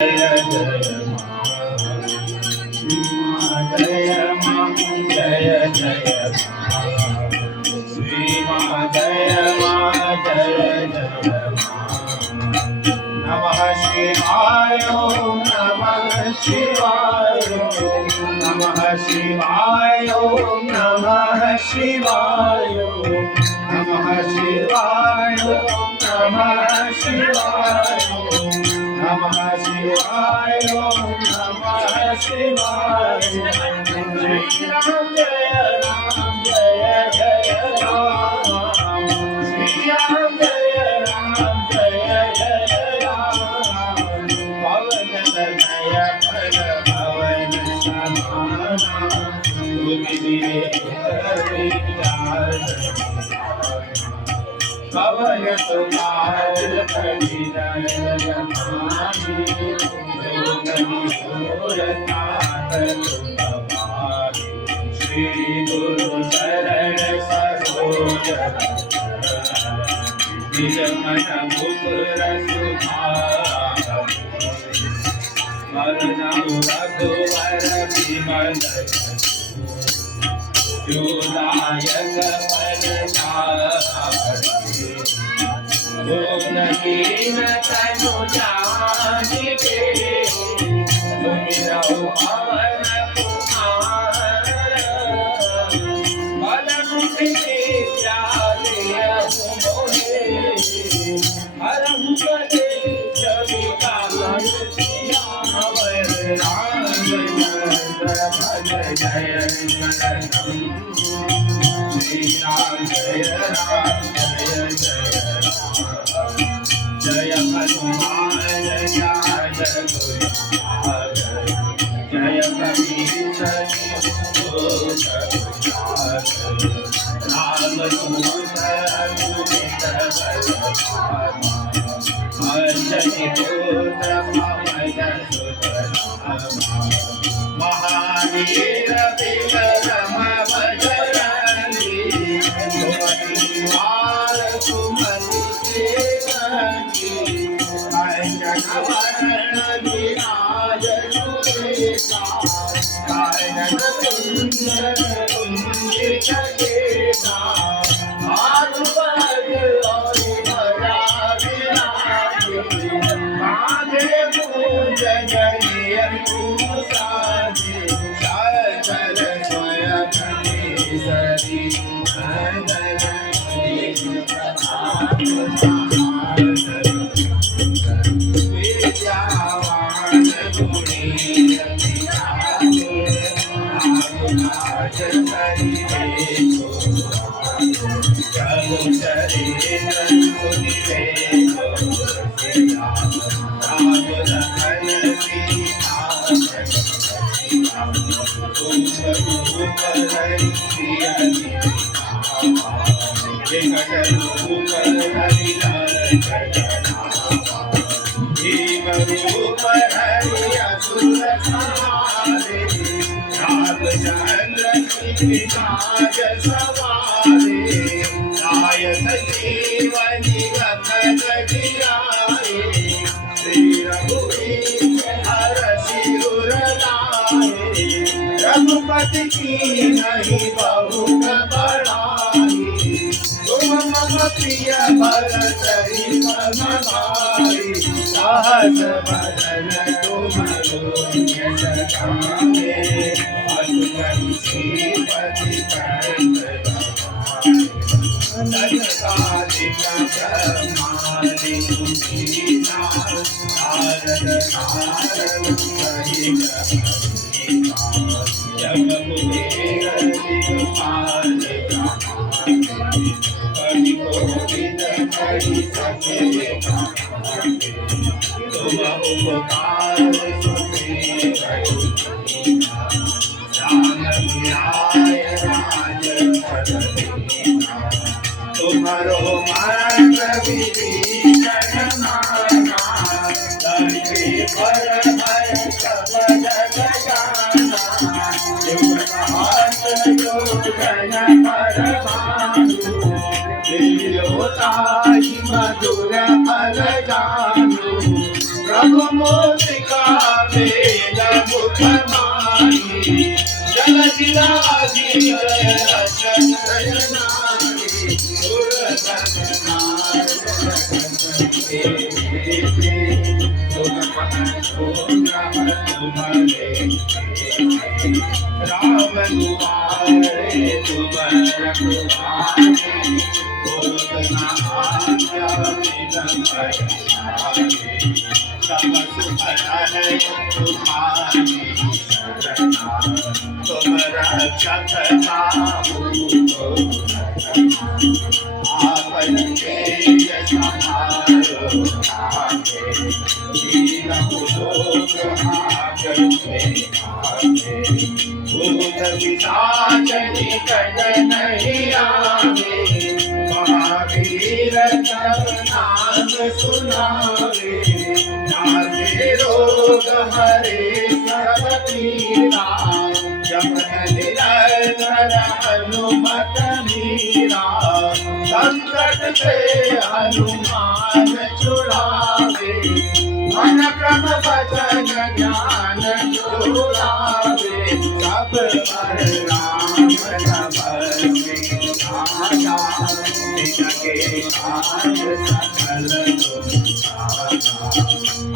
शिवाय ओम नमः शिवाय नमः शिवाय ओम नमः शिवाय नमः शिवाय ओम नमः शिवाय श्री राम जय जय राम श्री राम जय राम पवन तनय फल पवन समाना पवन कुमार श्री गुरु शरण सरोज मन मुकुर रघुवर विमल जोदायक गुणहीन तनु जानिके सुमिरौ पवन कुमार बल मुखि विद्यालयहु मोहे हरं पदे जविकार सियावर रामचंद्र जय श्री राम जय राम जय जय हनुमान ज्ञान जय कबीर राम दूत अतुलित अंजनी पुत्र पवन सुत महावीर विक्रम बजरंगी कुमतिवार सुमति देवकी अंजन वरण विराज सुरेशा कानन कुंडल कुंजित केसा आजुबाजु और भजा विराजे कांधे मूंज जनियनु साजे सकल स्वयं सरी रघुपति की नहीं बहुत बड़ाई तुम मम प्रिय भरत ही भाई सहस बदन तुम सखावे अनुकरी श्रीपति नजकालिक ब्रह्मादि लीला भारत सारन सहित जग कुबेर दिगपाल कवि कोविद कहि सके तुम उपकार सुने जान न्याय राज तुम्हारो मन विभीषण माना दरिद्र पर भय सब जग जाना युग हाथ जोड़न पर भानु लीलोताहि मधुर फल जानू प्रभु मोदिका वेद मुख मारी जल जिलाधि रचन नारी राम दुआरे तुम रखवारे सब सुख है तुम्हारी शरणा तुम रक्षक आपन के समारो दीन लोग भूत पिशाच निकट नहीं आवे महावीर जब नाम सुनावे नासे रोग हरे सब पीरा जपन निरंतर हनुमत मीरा संकट से हनुमान छुड़ावे मन क्रम वचन ज्ञान जोड़ावे सब पर राम नमस्ते राजा के काज सकल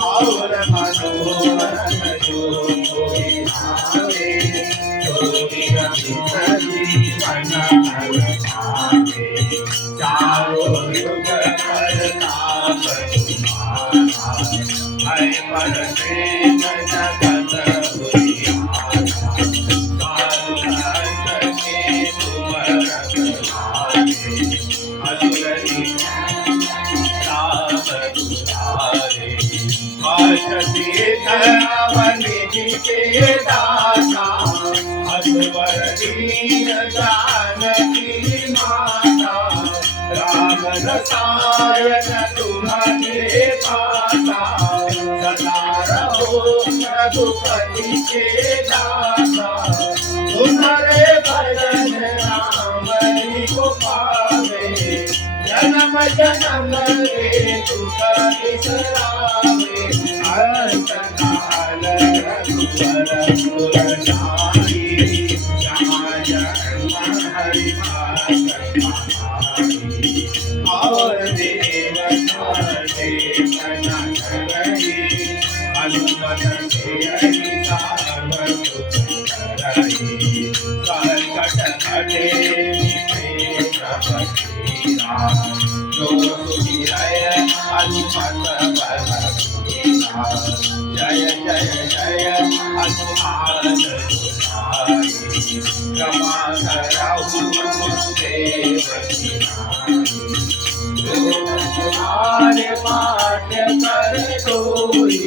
और मनोरथ जो कोई भावे जोगी जीवन भावे चारों युग करताप तुम्हारा है पर से जगत बुझियारा साधु संत के तुम रखवारे असुर राम दुलारे अवनि के दाता असवर दीन जानकी माता राम रसायन तुम्हारे पासा सदा रहो रघुपति के दाता तुम्हारे भजन राम को पावे जन्म जन्म रे दुख बिसरावे अंत काल रघुवर पुर नारी जहाँ जन्म हरि और देवता देवना करही हनुमत देहि सार्वभौम करही संकट हटे जो सुखिरय हनुमत बलवीरा जय जय जय हनुमान क्षमा करहु देव तुम्हारे पाठ कर कोई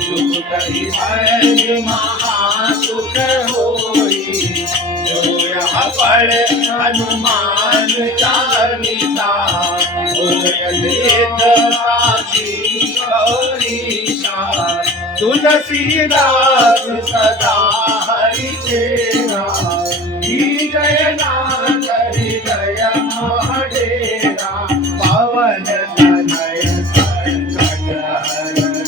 सुख करी भय महासुख होई जो यह पढ़ हनुमान चालीसा तुलसीदास सदा हरि चेरा जय नाथ हृदय डेरा पवन तनय संकट हरण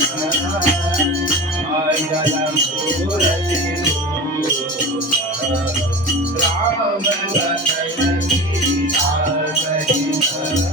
राम लखन सीता सहित